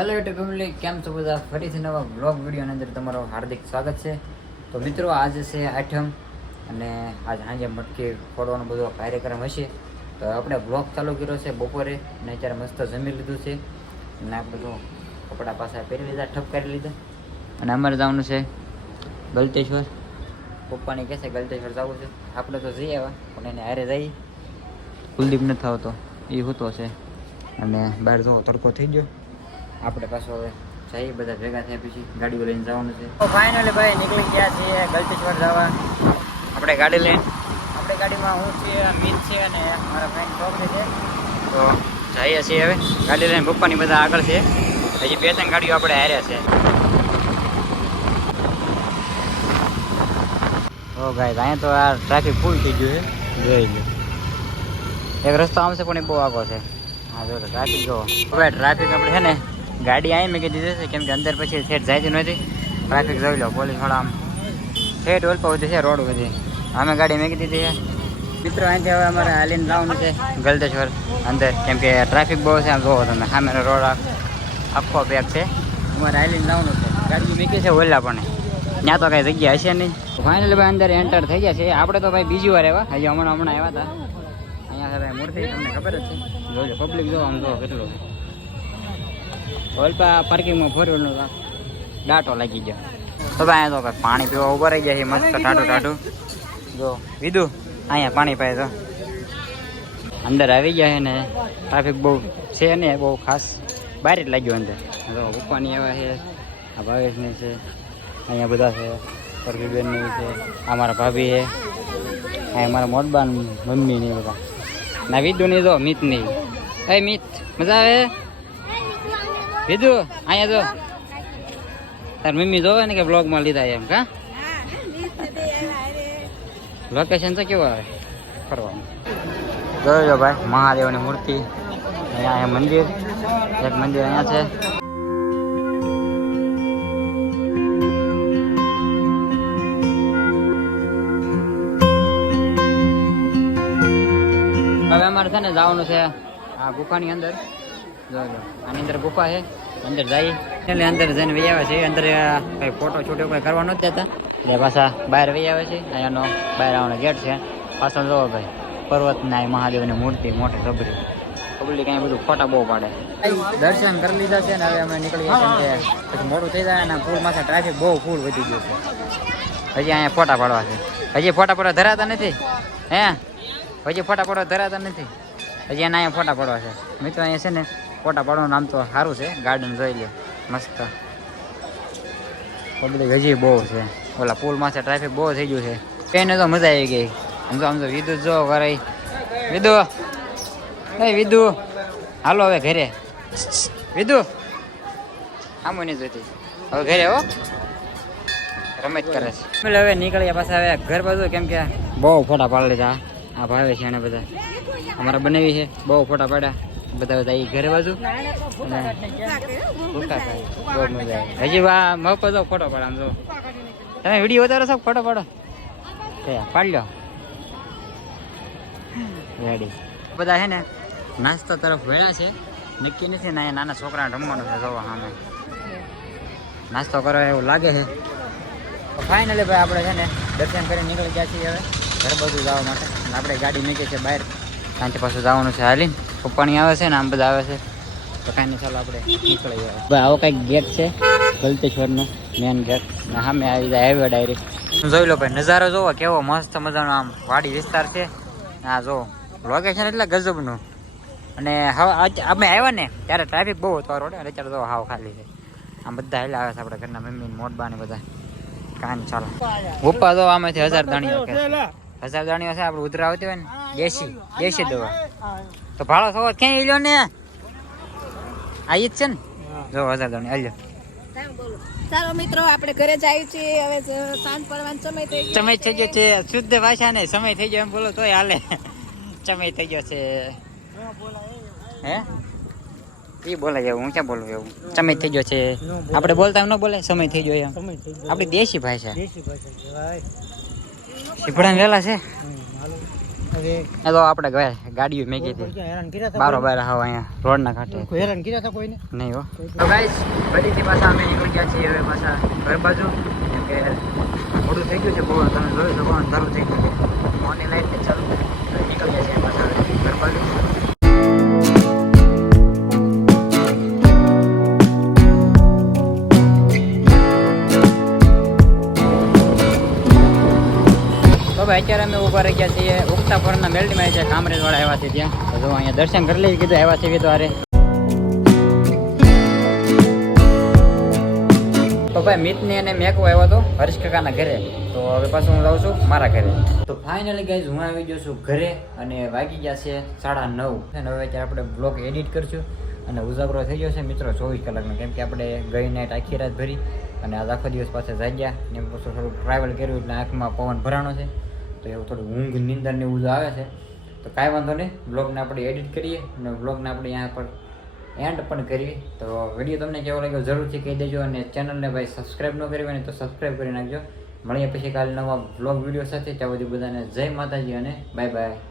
Hello YouTube family, કેમ છો બધા? ફરીથી નવા બ્લોગ વિડીયોની અંદર તમારું હાર્દિક સ્વાગત છે. તો મિત્રો, આજે છે 8મ અને આજ સાંજે મટકી ફોડવાનો બધો કાર્યક્રમ હશે. તો આપણે બ્લોગ ચાલુ કર્યો છે બપોરે અને અત્યારે મસ્ત જમી લીધું છે અને આપણે તો કપડાં પાછા પહેરી લીધા, ઠપ કરી લીધા અને અમારે જવાનું છે ગલતેશ્વર. પપ્પાની કહે છે ગલતેશ્વર જવું છે. આપણે તો જઈ આવ્યા પણ એને હારે જઈએ. કુલદીપ નથી આવતો, એ હોતો છે અને બહાર જવો તડકો થઈ ગયો. આપણે પાછો હવે જઈએ બધા ભેગા થયા પછી ગાડીઓ લઈને જવાનું છે. તો ફાઇનલી ભાઈ નીકળી ગયા છીએ ગલતેશ્વર જવા. આપણે ગાડી લઈને, આપણે ગાડીમાં હું છે, મિત છે અને મારા ફ્રેન્ડ છોકરી છે. તો જઈએ છીએ હવે ગાડી લઈને. પપ્પાની બધા આગળ છે, હજી 2-3 ગાડીઓ આપણે હાર્યા છે. તો ગાઈસ અહીંયા તો આ ટ્રાફિક ફૂલ થઈ ગયું છે, જોઈ લો. એક રસ્તો આવશે પણ એ બહુ આગો છે. હા જો ટ્રાફિક જો હવે ટ્રાફિક આપણે છે ને ગાડી અહીં મેં કીધી છે કેમ કે અંદર પછી થેટ જતી નથી. ટ્રાફિક જોઈ લો, પોલીસવાળા આમ થેટ ઓલપા સુધી છે રોડ સુધી. અમે ગાડી મેં કીધી છે. મિત્રો અહીંથી હવે અમારે હાલીને જવાનું છે ગલતેશ્વર અંદર કેમ કે ટ્રાફિક બહુ છે. આમ જોવો તમે સામેનો રોડ આખો પેક છે. અમારે હાલીને જવાનું છે. ગાડી મૂકી છે ઓલા પણ ત્યાં તો કાંઈ જગ્યા હશે નહીં. ફાઇનલી ભાઈ અંદર એન્ટર થઈ ગયા છે. આપણે તો ભાઈ બીજી વાર આવ્યા, હજી હમણાં આવ્યા હતા. અહીંયા ભાઈ મૂર્તિ તમને ખબર જ છે. જોજો પબ્લિક જો આમ જો કેટલું. ઓલપા પાર્કિંગમાં 4-wheelerનો ડાટો લાગી ગયો. તો ભાઈ અહીંયા તો પાણી પીવા ઉભા રહી ગયા છે મસ્ત ટાઢું. જો વિધુ અહીંયા પાણી પાય તો અંદર આવી ગયા છે ને ટ્રાફિક બહુ છે ને બહુ ખાસ બહાર જ લાગ્યો અંદર. જો પપ્પાની એવા છે, આ ભાવેશની છે, અહીંયા બધા છે, પરવીબેનની છે, આ મારા ભાભી છે, અહીંયા મારા મોટબાન મમ્મી ને બધા ના. વિધુ ની જો મિત ની. હે મિત મજા આવે? વિધુ અહીંયા જો તાર મમ્મી જોવે ને કે બ્લોગમાં લીધા એમ કા? લોકેશન તો કેવું આવે ફરવાનું? જોયો ભાઈ મહાદેવની મૂર્તિ. અહીંયા મંદિર, એક મંદિર અહીંયા છે. હવે અમારે છે ને જવાનું છે આ ગુફાની અંદર. જોજો આની અંદર ગુફા છે, અંદર જઈ એટલે અંદર જઈને વહી આવે છે. અંદર કઈ ફોટો છૂટો કોઈ કરવા નથી દેતા એટલે પાછા બહાર વહી આવે છે. અહીંયાનો બહાર આવવાનો ગેટ છે. પાછળ જોવો ભાઈ પર્વતના મહાદેવની મૂર્તિ મોટી જબરી. પબ્લિક અહીંયા બધું ફોટા બહુ પાડે. દર્શન કરી લીધા છે ને હવે અમે નીકળી ગયા છે. પછી મોડું થઈ જાય અને પુલ માથે ટ્રાફિક બહુ ફૂલ વધી ગયું છે. હજી અહીંયા ફોટા પાડવા છે. હજી ફોટા પાડવા ધરાતા નથી. હજી ફોટા પાડવા ધરાતા નથી. હજી એના અહીંયા ફોટા પાડવા છે. મિત્રો અહીંયા છે ને ફોટા પાડવાનું નામ તો સારું છે. ગાર્ડન જોઈ લે મસ્ત. પબ્લિક હજી બહુ છે. ઓલા પુલ માથે ટ્રાફિક બહુ થઈ ગયું છે. કઈને તો મજા આવી ગઈ. આમ તો વિદ્યુત જો કરે. વિદુ વિદુ હાલો હવે ઘરે. વિદુ આમ નહીં જોતી હવે ઘરે. હો રમત કરે છે. હવે નીકળ્યા પાછા હવે ઘર બાજુ કેમ કે બહુ ફોટા પાડી લીધા. આ ભાવે છે એને બધા અમારા બનાવી છે. બહુ ફોટા પાડ્યા બધા એ ઘરે બાજુ. બહુ મજા આવે. હજી મફત જો ફોટો પાડે. આમ જો તમે વિડીયો ઉતારો છો ફોટો પાડો પાડી લો. રેડી બધા છે ને નાસ્તા તરફ વળ્યા છે. નક્કી નથી ને અહીંયા નાના છોકરાને રમવાનું છે. જોવા સામે નાસ્તો કરો એવું લાગે છે. ફાઇનલી ભાઈ આપણે છે ને દર્શન કરીને નીકળી ગયા છીએ હવે ઘર બાજુ જવા માટે. આપણે ગાડી મૂકી છે બહાર. ત્યાંથી પાછું જવાનું છે હાલીને. પપ્પાની આવે છે ને આમ બધા આવે છે. તો કાંઈ નહીં ચાલો આપણે નીકળી ગયા. ભાઈ આવો કંઈક ગેટ છે ગલતેશ્વરનો મેન ગેટ. સામે આવી જાય હાઈવે ડાયરેક્ટ. જોઈ લો ભાઈ નજારો જોવો કેવો મસ્ત મજાનો. આમ વાડી વિસ્તાર છે. હા જો લોકેશન એટલે ગજબનું. અને હવે અમે આવ્યા ને ત્યારે ટ્રાફિક બહુ હતો રોડ. અત્યારે તો હાવ ખાલી છે. આમ બધા હેલા આવે છે આપણા ઘરના મમ્મી મોટબા ને બધા. કાન ચાલો ગુપ્પા જો આમાંથી 1000 દાણીઓ છે. 1000 દાણીઓ છે. આપણે ઉધરા આવતી હોય ને દેશી દવા તો ભાડો સવાર ક્યાંય લ્યો ને. આ ઈ જ છે ને જો 1000 દાણી આલ્યો. ચાલો મિત્રો આપણે ઘરે જાય છે. હવે સાંજ પડવાનો સમય થઈ ગયો. સમય થઈ ગયો છે. શુદ્ધ ભાષા ને સમય થઈ ગયો એમ બોલો તોય હાલે. સમય થઈ ગયો છે. હે એ બોલાય એવું? હું ક્યાં બોલું એવું? સમય થઈ ગયો છે. આપણે બોલતા ન બોલે સમય થઈ ગયો એમ. આપણી દેશી ભાષા. શીપડા વેલા છે. હવે એ તો આપણે ગયા ગાડીઓ મેકી હતી હેરાન કર્યા બારો બાર હાવ અહીંયા રોડના કાંઠે કોઈ હેરાન કર્યા હતા કોઈને નહીં હો તો ગાઈસ ફરીથી પાછા અમે નીકળી ગયા છીએ હવે પાછા ઘર બાજુ કેમ કે મોડું થઈ ગયું છે બહુ તમે જોઈ શકો અંધારું થઈ ગયું છે મોર્નિંગ લાઈટ ચાલુ નીકળી ગયા છીએ પાછા ઘર બાજુ તો ભાઈ અત્યારે અમે ઊભા રહી ગયા છીએ ઉગતાપુરના મેલડીમાં છે કામરેજવાળા આવ્યા છે ત્યાં તો જો અહીંયા દર્શન કરી લઈએ કીધું આવ્યા છે તો અરે તો ભાઈ મિતને એને મેકવો આવ્યો હતો હર્ષ કાકાના ઘરે તો હવે પાછું હું જાઉં છું મારા ઘરે તો ફાઇનલી ગાઈઝ હું આવી ગયો છું ઘરે અને વાગી ગયા છે 9:30 અને હવે અત્યારે આપણે બ્લોગ એડિટ કરશું અને ઉજાગરો થઈ ગયો છે મિત્રો 24 કલાકનો કેમ કે આપણે ગઈ નાઈટ આખી રાત ભરી અને આજ આખો દિવસ પાસે જાગ્યા ને પછી થોડુંક ટ્રાવેલ કર્યું એટલે આંખમાં પવન ભરાણો છે તો એવું થોડું ઊંઘ નીંદર ને એવું આવે છે તો કાંઈ વાંધો નહીં બ્લોગને આપણે એડિટ કરીએ અને બ્લોગને આપણે અહીંયા પર એન્ડ પણ કરીએ તો વિડીયો તમને કેવો લાગ્યો જરૂરથી કહી દેજો અને ચેનલને ભાઈ સબસ્ક્રાઈબ ન કરી હોય ને તો સબસ્ક્રાઈબ કરી નાખજો મળીએ પછી કાલે નવા બ્લોગ વિડીયો સાથે ત્યાં સુધી બધાને જય માતાજી અને બાય બાય